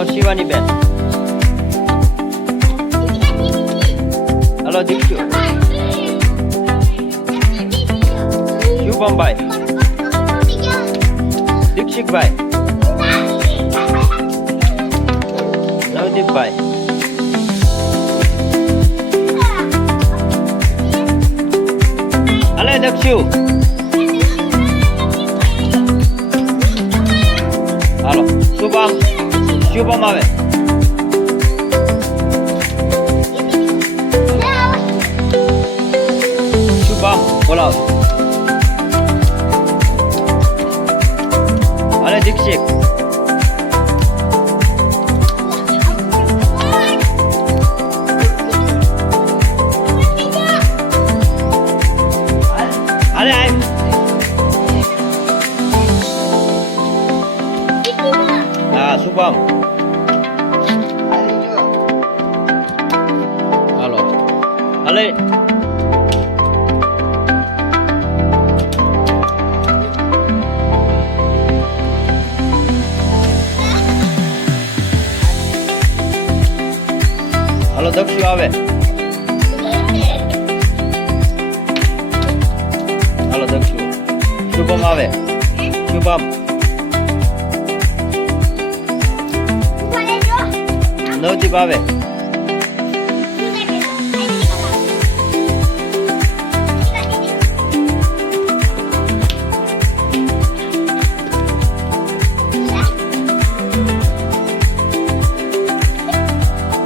હાલો શિવાની બેન. હાલો દીક્ષુ. શુભમભાઈ. દીક્ષિતભાઈ. નવદીપભાઈ. હાલે દક્ષુ. હાલો શુભમ આવે. શુભમ બોલાવો. હાલે દીક્ષિત. હાલે આય. હા શુભમ. હાલો હાલે. હાલો દક્ષુ આવે. હાલો દક્ષુ. શુભમ આવે. શુભમ. નવદીપ આવે.